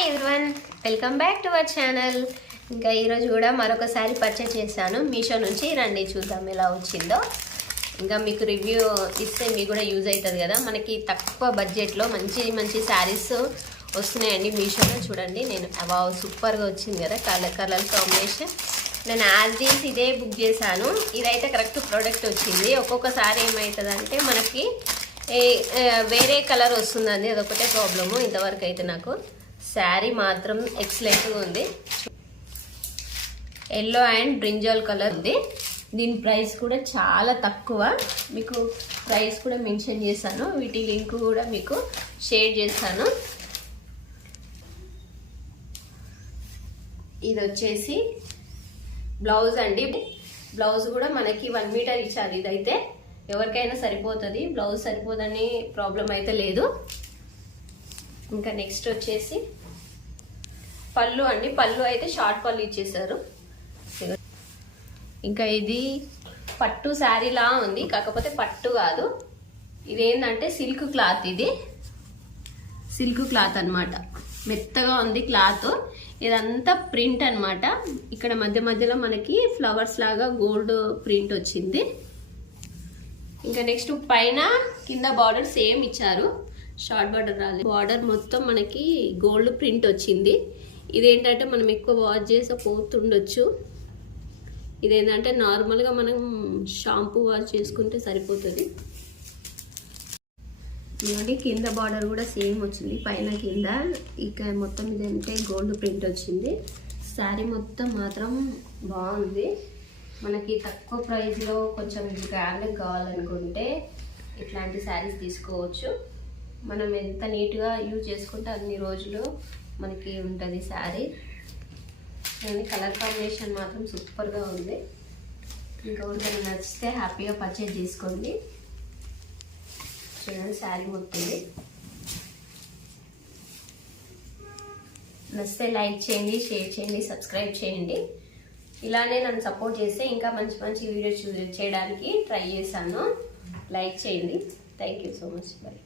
Hi everyone, welcome back to our channel. ఇంకా ఈరోజు కూడా మరొకసారి పర్చేస్ చేశాను మీషో నుంచి. రండి చూద్దాం ఎలా వచ్చిందో. ఇంకా మీకు రివ్యూ ఇస్తే మీకు కూడా యూజ్ అవుతుంది కదా. మనకి తక్కువ బడ్జెట్లో మంచి మంచి శారీస్ వస్తున్నాయండి మీషోలో. చూడండి, నేను వావ్ సూపర్గా వచ్చింది కదా, కలర్ కాంబినేషన్. నేను యాజ్ ఇదే బుక్ చేశాను. ఇదైతే కరెక్ట్ ప్రోడక్ట్ వచ్చింది. ఒక్కొక్కసారి ఏమవుతుందంటే మనకి వేరే కలర్ వస్తుందండి, అదొకటే ప్రాబ్లము. ఇంతవరకు అయితే నాకు శారీ మాత్రం ఎక్సలెంట్గా ఉంది. ఎల్లో అండ్ బ్రింజాల్ కలర్ ఉంది. దీని ప్రైస్ కూడా చాలా తక్కువ. మీకు ప్రైస్ కూడా మెన్షన్ చేశాను, వీటి లింక్ కూడా మీకు షేర్ చేస్తాను. ఇది వచ్చేసి బ్లౌజ్ అండి. బ్లౌజ్ కూడా మనకి 1 మీటర్ ఇచ్చారు. ఇదైతే ఎవరికైనా సరిపోతుంది, బ్లౌజ్ సరిపోదని ప్రాబ్లం అయితే లేదు. ఇంకా నెక్స్ట్ వచ్చేసి పళ్ళు అండి. పళ్ళు అయితే షార్ట్ పళ్ళు ఇచ్చేసారు. ఇంకా ఇది పట్టు శారీలా ఉంది, కాకపోతే పట్టు కాదు. ఇదేంటంటే సిల్క్ క్లాత్. ఇది సిల్క్ క్లాత్ అన్నమాట, మెత్తగా ఉంది క్లాత్. ఇదంతా ప్రింట్ అన్నమాట. ఇక్కడ మధ్య మధ్యలో మనకి ఫ్లవర్స్ లాగా గోల్డ్ ప్రింట్ వచ్చింది. ఇంకా నెక్స్ట్ పైన కింద బార్డర్ సేమ్ ఇచ్చారు, షార్ట్ బార్డర్ రాలేదు. బార్డర్ మొత్తం మనకి గోల్డ్ ప్రింట్ వచ్చింది. ఇదేంటంటే మనం ఎక్కువ వాష్ చేసి పోతుండొచ్చు. ఇదేంటంటే నార్మల్గా మనం షాంపూ వాష్ చేసుకుంటే సరిపోతుంది. ఇదిగోండి, కింద బార్డర్ కూడా సేమ్ వచ్చింది, పైన కింద. ఇక మొత్తం ఇదంటే గోల్డ్ ప్రింట్ వచ్చింది. శారీ మొత్తం మాత్రం బాగుంది. మనకి తక్కువ ప్రైస్లో కొంచెం గ్రాండ్ కావాలనుకుంటే ఇట్లాంటి శారీస్ తీసుకోవచ్చు. మనం ఎంత నీట్గా యూజ్ చేసుకుంటే అన్ని రోజులు మనకి ఉంటుంది శారీ. కలర్ కాంబినేషన్ మాత్రం సూపర్గా ఉంది. ఇంకొకరికి నచ్చితే హ్యాపీగా పర్చేజ్ చేసుకోండి. చూడండి, శారీ మొత్తం నచ్చితే లైక్ చేయండి, షేర్ చేయండి, సబ్స్క్రైబ్ చేయండి. ఇలానే నన్ను సపోర్ట్ చేస్తే ఇంకా మంచి మంచి వీడియోస్ చేయడానికి ట్రై చేశాను. లైక్ చేయండి. Thank you so much. By.